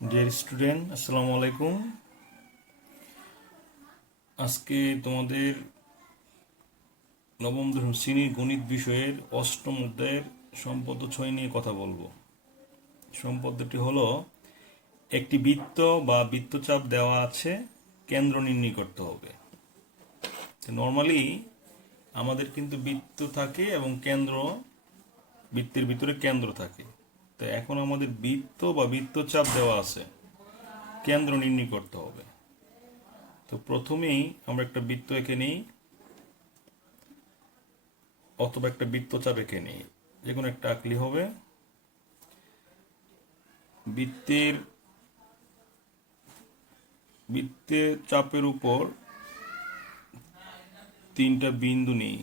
Dear student, আসসালামু আলাইকুম। আজকে তোমাদের নবম দশম শ্রেণীর গণিত বিষয়ের অষ্টম অধ্যায়ের সম্পদ্য 6 নিয়ে কথা বলবো। সম্পদ্যটি হলো, একটি বৃত্ত বা বৃত্তচাপ দেওয়া আছে, কেন্দ্র নির্ণয় করতে হবে। নর্মালি আমাদের কিন্তু বৃত্ত থাকে এবং বৃত্তের ভিতরে কেন্দ্র থাকে। তো এখন আমাদের বৃত্ত বা বৃত্তচাপ দেওয়া আছে, কেন্দ্র নির্ণয় করতে হবে। তো প্রথমেই আমরা একটা বৃত্ত এঁকে নিই অথবা একটা বৃত্তচাপ এঁকে নিই, যে কোনো একটা আঁকলি হবে। বৃত্তের বৃত্তের চাপের উপর তিনটা বিন্দু নিই,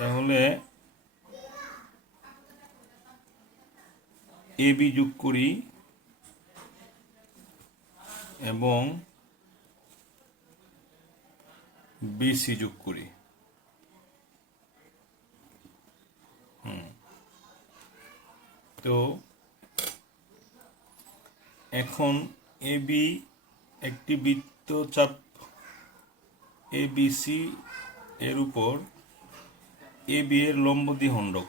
তাহলে এ বি যোগ করি এবং বিসি যোগ করি। তো এখন এ বি একটি বৃত্তচাপ এ বি সি এর উপর এ বি এর লম্ব দ্বিখণ্ডক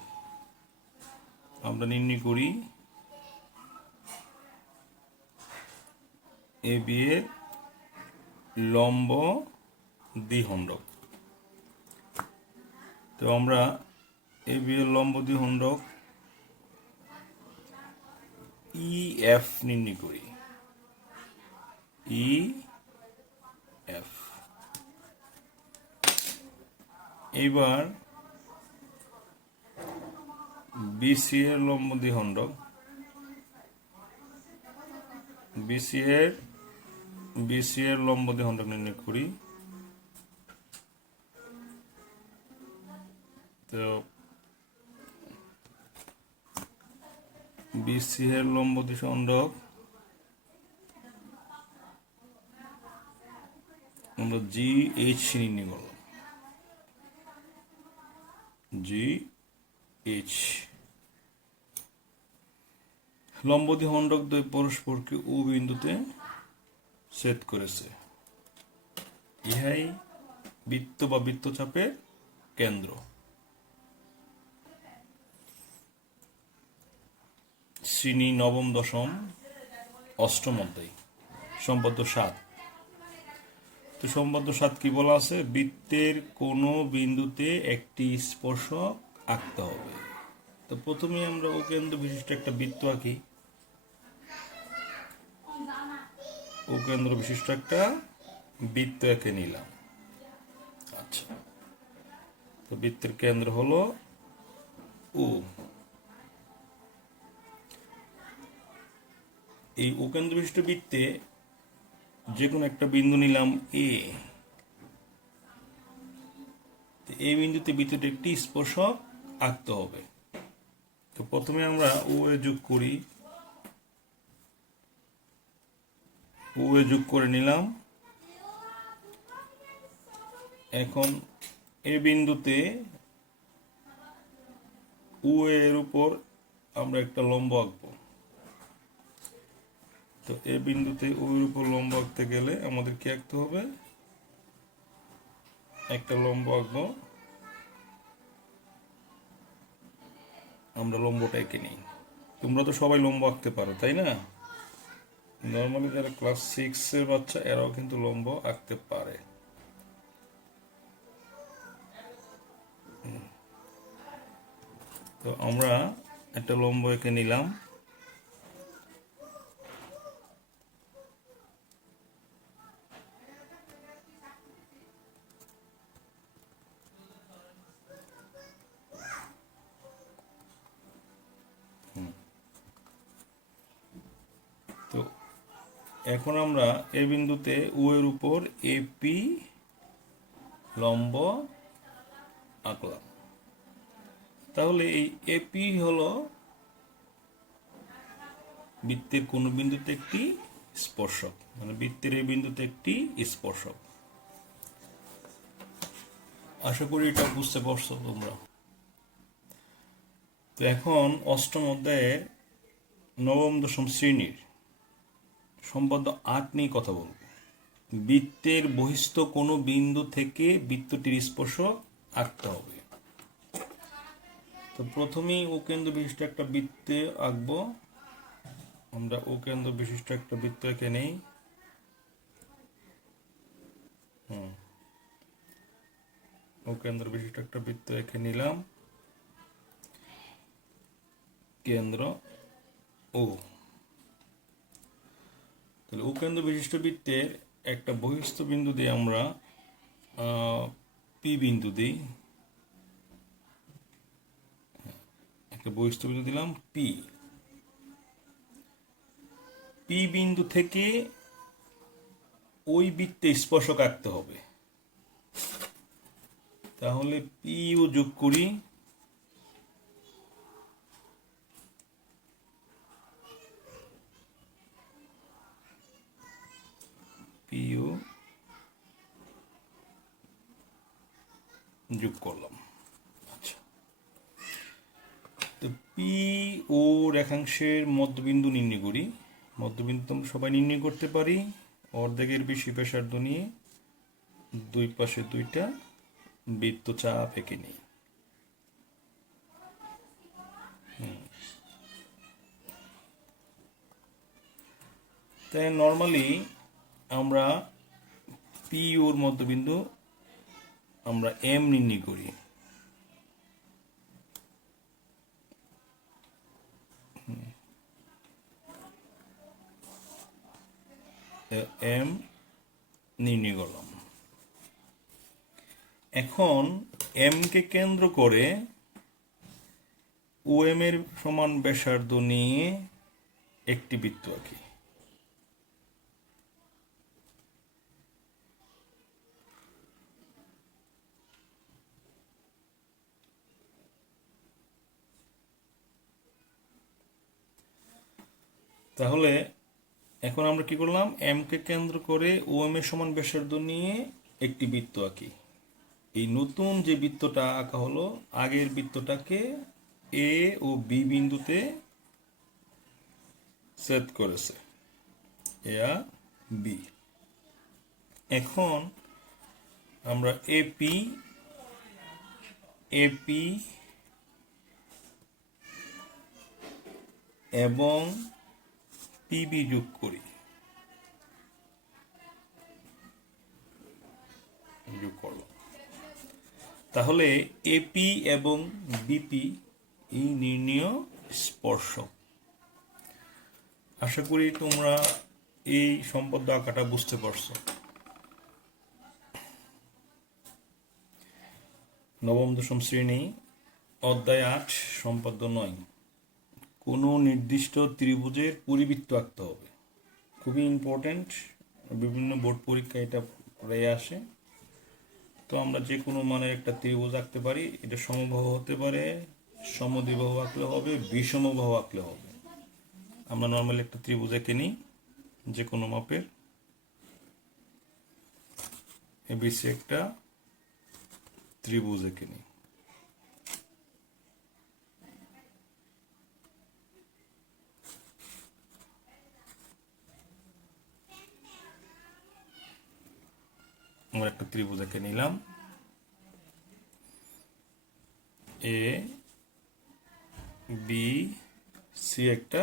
আমরা নির্ণয় করি। এ বি এর লম্ব দ্বিখণ্ডক। তো আমরা এ বি এর লম্ব দ্বিখণ্ডক ই এফ নির্ণয় করি। E F. এবার বিসি এর লম্ব দ্বিখণ্ডক বিসি এর লম্ব দ্বিখণ্ডক নির্ণয় করি। তো বিসি এর লম্ব দ্বিখণ্ডক আমরা জি এইচ নির্ণয় করলাম। G H. লম্ব দ্বিখণ্ডক দ্বয় পরস্পরকে ও বিন্দুতে ছেদ করেছে। ইহাই বৃত্ত বা বৃত্তচাপের কেন্দ্র। শ্রেণী নবম দশম অষ্টম অধ্যায় সম্পদ্য 7। তো সম্পদ্য 7 কি বলা আছে? বৃত্তের কোন বিন্দুতে একটি স্পর্শক আঁকতে হবে। তো প্রথমে আমরা ও কেন্দ্র বিশিষ্ট একটা বৃত্ত আঁকি। ও কেন্দ্র বিশিষ্ট একটা বৃত্ত এঁকে নিলাম। আচ্ছা, তো বৃত্তের কেন্দ্র হলো ও। এই ও কেন্দ্র বিশিষ্ট বৃত্তে যে কোনো একটা বিন্দু নিলাম এ। এই বিন্দুতে বৃত্তটি একটি স্পর্শক আঁকতে হবে। তো প্রথমে আমরা ও এ যোগ করি। ও এ যোগ করে নিলাম। এখন এ বিন্দুতে ও এর উপর আমরা একটা লম্ব আঁকবো। তো এ বিন্দুতে ও এর উপর লম্ব আঁকতে গেলে আমাদের কি আঁকতে হবে? একটা লম্ব আঁকবো। আমরা লম্বটা এঁকে নিই। তোমরা তো সবাই লম্ব আঁকতে পারো, তাই না? নর্মালি যারা ক্লাস 6 এর বাচ্চা এরাও কিন্তু লম্ব আঁকতে পারে। তো আমরা একটা লম্ব এঁকে নিলাম। তো এখন আমরা এ বিন্দুতে ও এর উপর এপি লম্ব আঁকলাম। তাহলে এই এপি হলো বৃত্তের কোন বিন্দুতে একটি স্পর্শক, মানে বৃত্তের এই বিন্দুতে একটি স্পর্শক। আশা করি এটা বুঝতে পারছো তোমরা। তো এখন অষ্টম অধ্যায়ের নবম দশম শ্রেণীর সম্পদ ৮ নিয়ে কথা বলব। বৃত্তের বহিস্থ কোনো বিন্দু থেকে বৃত্তটির স্পর্শক আঁকতে হবে। তো প্রথমেই ও কেন্দ্র বিশিষ্ট একটা বৃত্তে আঁকবো। আমরা ও কেন্দ্র বিশিষ্ট একটা বৃত্ত এঁকে নেই। ও কেন্দ্র বিশিষ্ট একটা বৃত্ত এঁকে নিলাম। কেন্দ্র ও। তাহলে ও কেন্দ্র বিশিষ্ট বৃত্তের একটা বহিস্থ বিন্দু দিয়ে আমরা পি বিন্দু দিই। একটা বহিস্থ বিন্দু দিলাম পি। পি বিন্দু থেকে ওই বৃত্তে স্পর্শক আঁকতে হবে। তাহলে পিও যোগ করি। পিও যোগ করলাম। আচ্ছা, তো পি ও রেখাংশের মধ্যবিন্দু নির্ণয় করি। মধ্যবিন্দু তো আমরা সবাই নির্ণয় করতে পারি। অর্ধেকের বেশি ব্যাসার্ধ নিয়ে দুই পাশে দুইটা বৃত্তচাপ এঁকে নিই। তাই নর্মালি আমরা পি ওর মধ্যবিন্দু আমরা এম নির্ণয় করি। এম নির্ণয় করলাম। এখন এম কে কেন্দ্র করে ও এম এর সমান ব্যাসার্ধ নিয়ে একটি বৃত্ত আঁকি। তাহলে এখন আমরা কি করলাম, এম কে কেন্দ্র করে ও এম এর সমান ব্যাসার্ধ নিয়ে একটি বৃত্ত আঁকি। এই নতুন যে বৃত্তটা আঁকা হলো আগের বৃত্তটাকে এ ও বি বিন্দুতে ছেদ করেছে, এ আর বি। এখন আমরা এপি এবং পিবি যোগ করি। যোগ করলাম। তাহলে এপি এবং বিপি এই নির্ণীয় স্পর্শক। আশা করি তোমরা এই সম্পদ আঁকাটা বুঝতে পারছো। নবম দশম শ্রেণী অধ্যায় ৮ সম্পদ ৯। কোনো নির্দিষ্ট ত্রিভুজের পরিবৃত্ত আঁকতে হবে। খুবই ইম্পর্টেন্ট, বিভিন্ন বোর্ড পরীক্ষায় এটা প্রায় আসে। তো আমরা যে কোনো মানের একটা ত্রিভুজ আঁকতে পারি। এটা সমবাহু হতে পারে, সমদ্বিবাহু আঁকলে হবে, বিষমবাহু আঁকলে হবে। আমরা নর্মালি একটা ত্রিভুজ এঁকে নিই যে কোনো মাপের। এবিসি একটা ত্রিভুজ এঁকে নিই। আমরা একটা ত্রিভুজ এঁকে নিলাম। এ বি সি একটা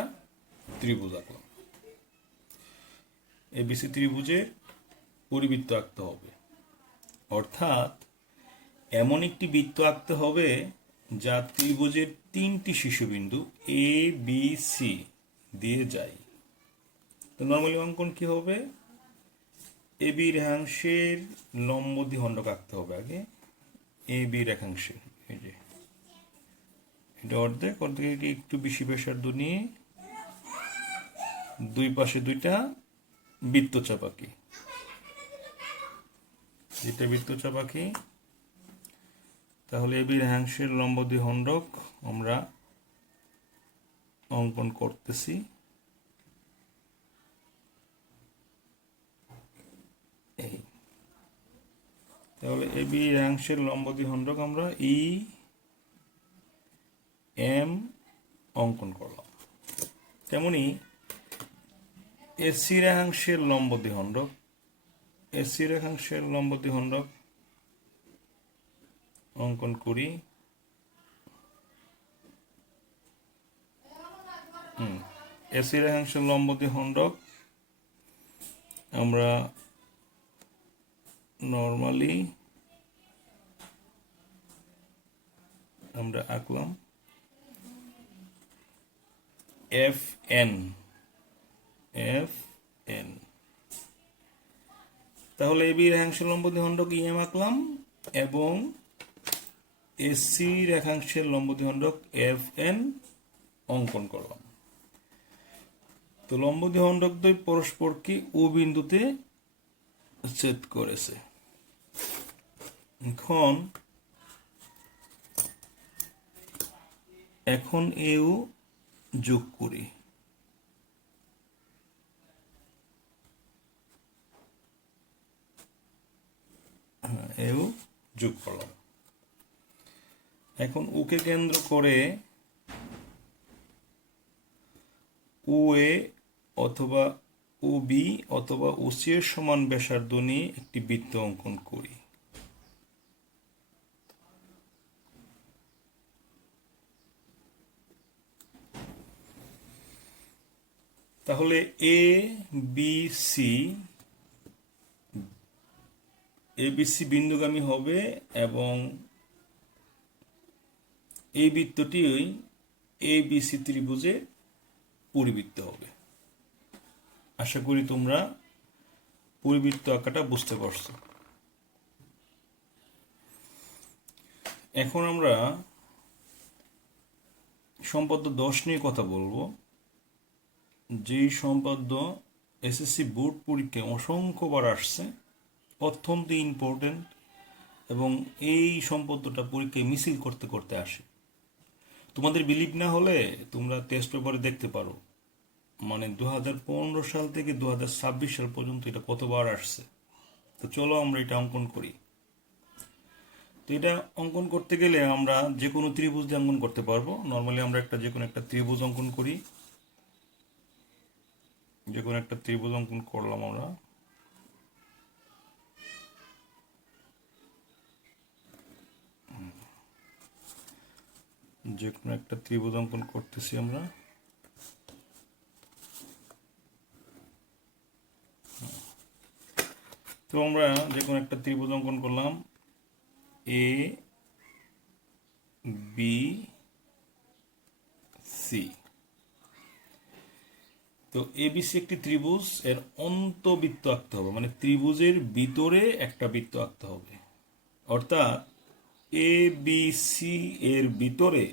ত্রিভুজ আঁকলাম। এবিসি ত্রিভুজে পরিবৃত্ত আঁকতে হবে, অর্থাৎ এমন একটি বৃত্ত আঁকতে হবে যা ত্রিভুজের 3টি শীর্ষবিন্দু এ বি সি দিয়ে যায়। তো নর্মালি অঙ্কন কি হবে, এ বি রেখাংশের লম্ব দ্বিখণ্ডক আঁকতে হবে আগে। এ বি রেখাংশে এই যে এটা অর্ধেক একটু বেশি ব্যাসার্ধ নিয়ে দুই পাশে দুইটা বৃত্তচাপ আঁকি। যেটা বৃত্তচাপ আঁকি, তাহলে এ বি রেখাংশের লম্ব দ্বিখণ্ডক আমরা অঙ্কন করতেছি। এই তাহলে এ বি রেখাংশের লম্ব দ্বিখণ্ডক আমরা ই এম অঙ্কন করলাম। তেমনি এসি রেখাংশের লম্ব দ্বিখণ্ডক, এসি রেখাংশের লম্ব দ্বিখণ্ডক অঙ্কন করি। এসি রেখাংশের লম্ব দ্বিখণ্ডক আমরা নর্মালি আমরা আঁকলাম এফ এন, তাহলে এবি রেখাংশের লম্ব দ্বিখণ্ডক ইএম আঁকলাম এবং এসি রেখাংশের লম্ব দ্বিখণ্ডক এফ এন অঙ্কন করলাম। তো লম্ব দ্বিখণ্ডক দ্বয় পরস্পরকে ও বিন্দুতে ছেদ করেছে। এখন এও যোগ করি। এও যোগ করলাম। এখন ওকে কেন্দ্র করে ও এ অথবা ও বি অথবা ও সি এর সমান ব্যাসার্ধ নিয়ে একটি বৃত্ত অঙ্কন করি। তাহলে এ বি সি বিন্দুগামী হবে এবং এই বৃত্তটি ওই এ বি সি ত্রিভুজে পরিবৃত্ত হবে। আশা করি তোমরা পরিবৃত্ত আঁকাটা বুঝতে পারছো। এখন আমরা সম্পাদ্য 10 নিয়ে কথা বলবো। যেই সম্পাদ্য এসএসসি বোর্ড পরীক্ষায় অসংখ্যবার আসছে, অত্যন্ত ইম্পর্টেন্ট, এবং এই সম্পাদ্যটা পরীক্ষায় মিছিল করতে করতে আসে। তোমাদের বিলিভ না হলে তোমরা টেস্ট পেপারে দেখতে পারো, মানে 2015 সাল থেকে 2026 সাল পর্যন্ত এটা কতবার আসছে। তো চলো আমরা এটা অঙ্কন করি। তো এটা অঙ্কন করতে গেলে আমরা যে কোনো ত্রিভুজ দিয়ে অঙ্কন করতে পারবো। নর্মালি আমরা যে কোনো একটা ত্রিভুজ অঙ্কন করি। যে কোনো একটা ত্রিভুজ অঙ্কন করলাম আমরা। যে কোনো একটা ত্রিভুজ অঙ্কন করতেছি আমরা। তো আমরা যে কোনো একটা ত্রিভুজ অঙ্কন করলাম, এ বি সি। তো এবিসি একটি ত্রিভুজ, এর অন্তবৃত্ত আঁকতে হবে, মানে ত্রিভুজের ভিতরে একটা বৃত্ত আঁকতে হবে। অর্থাৎ এ বি সি এর ভিতরে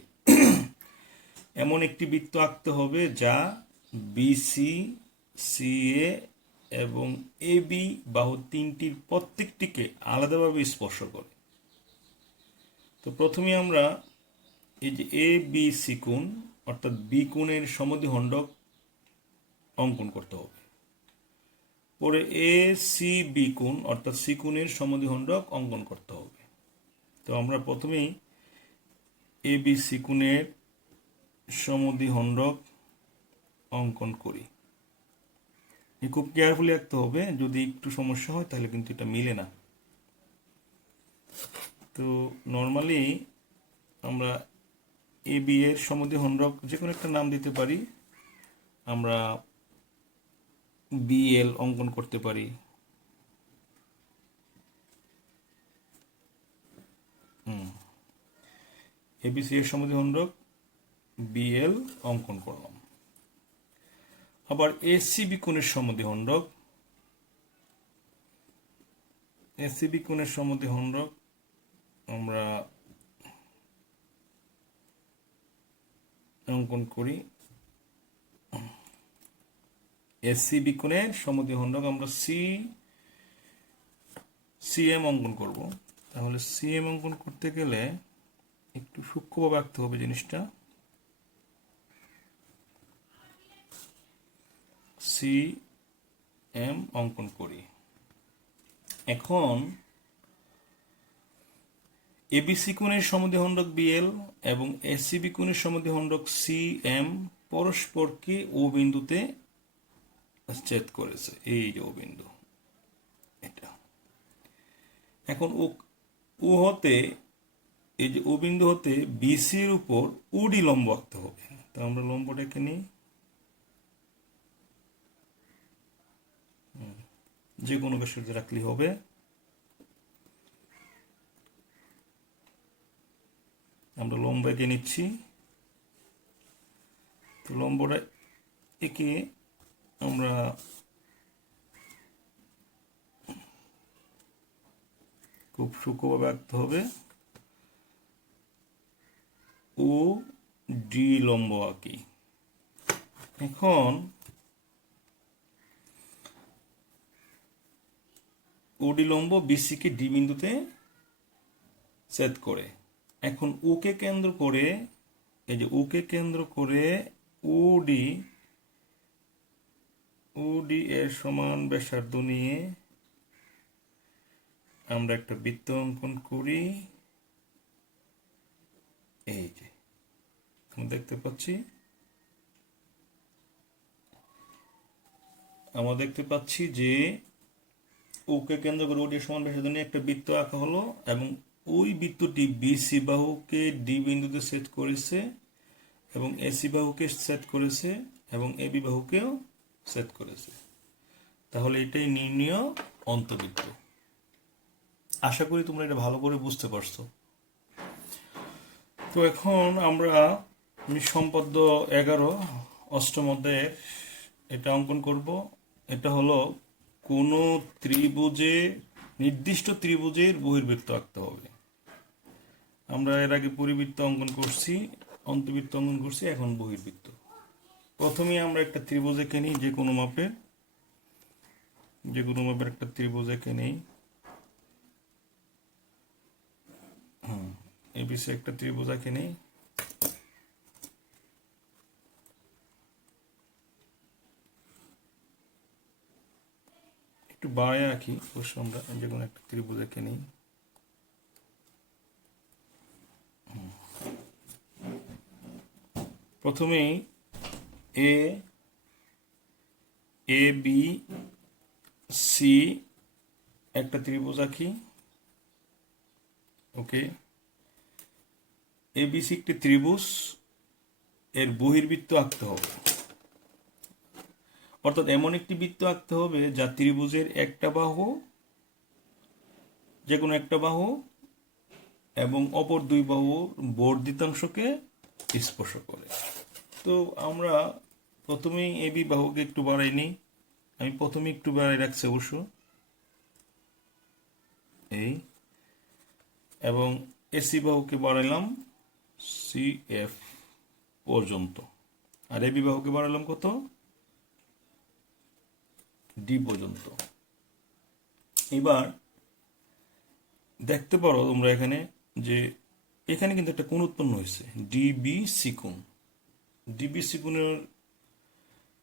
এমন একটি বৃত্ত আঁকতে হবে যা বিসি, সিএ এবং এ বি বাহু তিনটির প্রত্যেকটিকে আলাদাভাবে স্পর্শ করে। তো প্রথমে আমরা এই যে এ বি সি কোণ অর্থাৎ বি কোণের সমদ্বিখণ্ডক অঙ্কন করতে হবে। পরে এ সি বি কোণ অর্থাৎ সি কোণের সমদ্বিখণ্ডক অঙ্কন করতে হবে। তো আমরা প্রথমেই এ বি সি কোণের সমদ্বিখণ্ডক অঙ্কন করি। খুব কেয়ারফুলি আঁকতে হবে, যদি একটু সমস্যা হয় তাহলে কিন্তু এটা মিলে না। তো নর্মালি আমরা এ বি এর সমদ্বিখণ্ডক যে কোনো একটা নাম দিতে পারি। আমরা বিএল অঙ্কন করতে পারি। এবিসি এর সমদ্বিখণ্ডক বিএল অঙ্কন করলাম। আবার এসিবি কোণের সমদ্বিখণ্ডক, এসিবি কোণের সমদ্বিখণ্ডক আমরা অঙ্কন করি। এসিবি কোণের সমদ্বিখণ্ডক আমরা সিএম অঙ্কন করব। তাহলে সিএম অঙ্কন করতে গেলে একটু সূক্ষ্মভাবে আঁকতে হবে জিনিসটা। সিএম অঙ্কন করি। এখন এবিসি কোণের সমদ্বিখণ্ডক বিএল এবং এসিবি কোণের সমদ্বিখণ্ডক সিএম পরস্পরকে ও বিন্দুতে ছেদ করেছে। এই যে ও বিন্দু, এটা। এখন ও হতে, এই যে ও বিন্দু হতে বিসির উপর ওডি লম্ব আঁকতে হবে। তো আমরা লম্বটাকে নিই, যে কোনো ব্যাসার্ধ রাখলেই হবে। আমরা লম্ব এঁকে নিচ্ছি। তো লম্বটা এঁকে আমরা খুব সূক্ষ্মভাবে আঁকতে হবে। ও ডি লম্ব আঁকি। এখন ওডি লম্ব বিসিকে ডি বিন্দুতে ছেদ করে। এখন ওকে কেন্দ্র করে, এই যে ওকে কেন্দ্র করে ওডি এর সমান ব্যাসার্ধ নিয়ে আমরা একটা বৃত্ত অঙ্কন করি। এই যে আমরা দেখতে পাচ্ছি, যে ওকে কেন্দ্র করে ওডি সমান ব্যাসার্ধ নিয়ে একটা বৃত্ত আঁকা হলো, এবং ওই বৃত্তটি বিসি বাহুকে ডি বিন্দুতে ছেদ করেছে, এবং এসি বাহুকে ছেদ করেছে, এবং এবি বাহুকেও ছেদ করেছে। তাহলে এটাই নির্ণীয় অন্তবৃত্ত। আশা করি তোমরা এটা ভালো করে বুঝতে পারছো। তো এখন আমরা সম্পদ্য 11 অষ্টম অধ্যায়ের এটা অঙ্কন করব। এটা হলো কোন ত্রিভুজে, নির্দিষ্ট ত্রিভুজের বহির্বৃত্ত আঁকতে হবে। আমরা এর আগে পরিবৃত্ত অঙ্কন করছি, অন্তবৃত্ত অঙ্কন করছি, এখন বহির্বৃত্ত। প্রথমে আমরা একটা ত্রিভুজ এঁকে নিই, যে কোনো মাপের একটা ত্রিভুজ এঁকে নিই। এবিসি একটা ত্রিভুজ এঁকে নিই। একটু বাড়ায় আঁকি, অবশ্য আমরা যে কোনো একটা ত্রিভুজ এঁকে নিই। প্রথমেই এ বি সি একটা ত্রিভুজ আঁকি। ওকে, এবিসি একটি ত্রিভুজ, এর বহির্বৃত্ত আঁকতে হবে। অর্থাৎ এমন একটি বৃত্ত আঁকতে হবে যা ত্রিভুজের একটা বাহু, যে কোনো একটা বাহু এবং অপর দুই বাহুর বর্ধিতাংশকে স্পর্শ করে। তো আমরা প্রথমেই এবি বাহুকে একটু বাড়াই নিই। আমি প্রথমে একটু বাড়াই রাখছি অবশ্য, এই, এবং এসি বাহুকে বাড়াইলাম সি এফ পর্যন্ত, আর এবি বাহুকে বাড়াইলাম কত, ডি পর্যন্ত। এবার দেখতে পারো তোমরা এখানে, যে এখানে কিন্তু একটা কোণ উৎপন্ন হয়েছে, ডিবিসি কোণ। ডিবিসি কোণের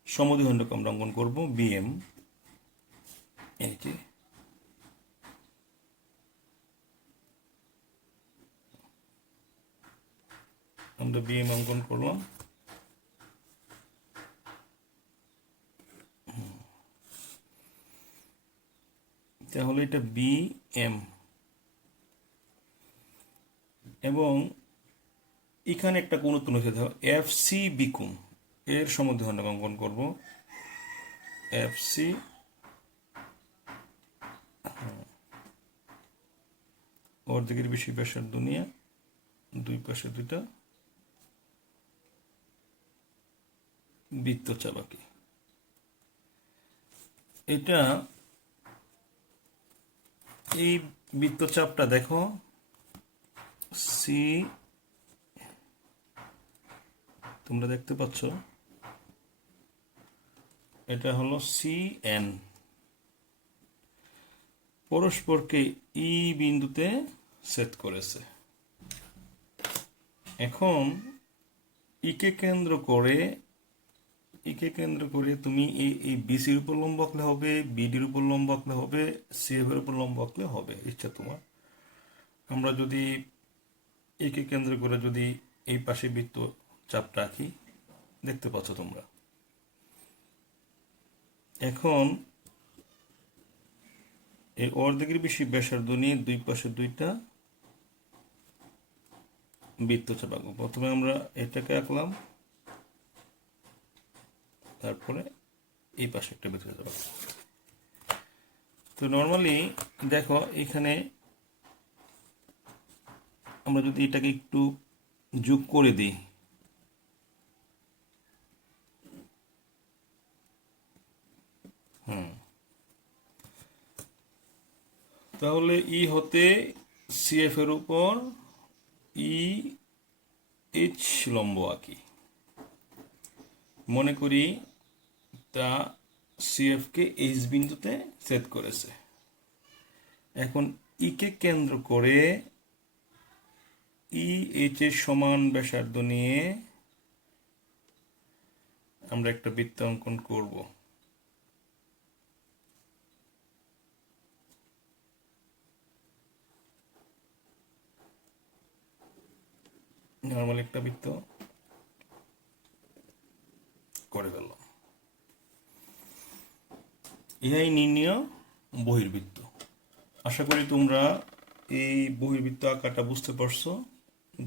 সমদ্বিখণ্ডক আমরা অঙ্কন করব বিএম। এই যে আমরা বিএম অঙ্কন করলাম। তাহলে এটা বিএম, এবং এখানে একটা কোণ উৎপন্ন হয়েছে, দেখো এফ সি বি কোণ, এর সমদ্বিখণ্ডক অঙ্কন করব এফ সি, অর্ধেকের বেশি ব্যাসার্ধ নিয়ে দুই পাশে দুইটা বৃত্তচাপ আঁকি। এটা, এই বৃত্তচাপটা দেখো সি, তোমরা দেখতে পাচ্ছ, এটা হলো সি এন, পরস্পরকে ই বিন্দুতে ছেদ করেছে। এখন ইকে কেন্দ্র করে তুমি এই বিসির উপর লম্ব আঁকলে হবে, বিডির উপর লম্ব আঁকলে হবে, সিএফ এর উপর লম্ব আঁকলে হবে, ইচ্ছা তোমার। আমরা যদি একে কেন্দ্র করে যদি এই পাশে বৃত্ত চাপটা আঁকি, দেখতে পাচ্ছ তোমরা। এখন এই অর্ধেকের বেশি ব্যাসার্ধ নিয়ে দুই পাশে দুইটা বৃত্তচাপ আঁকবো। প্রথমে আমরা এটাকে আঁকলাম, তারপরে এই পাশে একটা বৃত্তচাপ আঁকবো। তো নর্মালি দেখো এখানে আমরা যদি এটাকে একটু যোগ করে দিই, তাহলে ই হতে সিএফ এর উপর ই এইচ লম্ব আঁকি। মনে করি তা সিএফ কে এইচ বিন্দুতে ছেদ করেছে। এখন ই কে কেন্দ্র করে ই এইচ এর সমান ব্যাসার্ধ নিয়ে আমরা একটা বৃত্ত অঙ্কন করব। নর্মাল একটা বৃত্ত করে ফেললাম। ইহাই নির্ণীয় বহির্বৃত্ত। আশা করি তোমরা এই বহির্বৃত্ত আঁকাটা বুঝতে পারছো।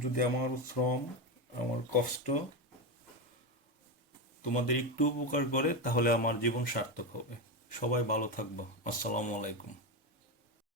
যদি আমার শ্রম, আমার কষ্ট তোমাদের একটু উপকার করে, তাহলে আমার জীবন সার্থক হবে। সবাই ভালো থাকবো। আসসালামু আলাইকুম।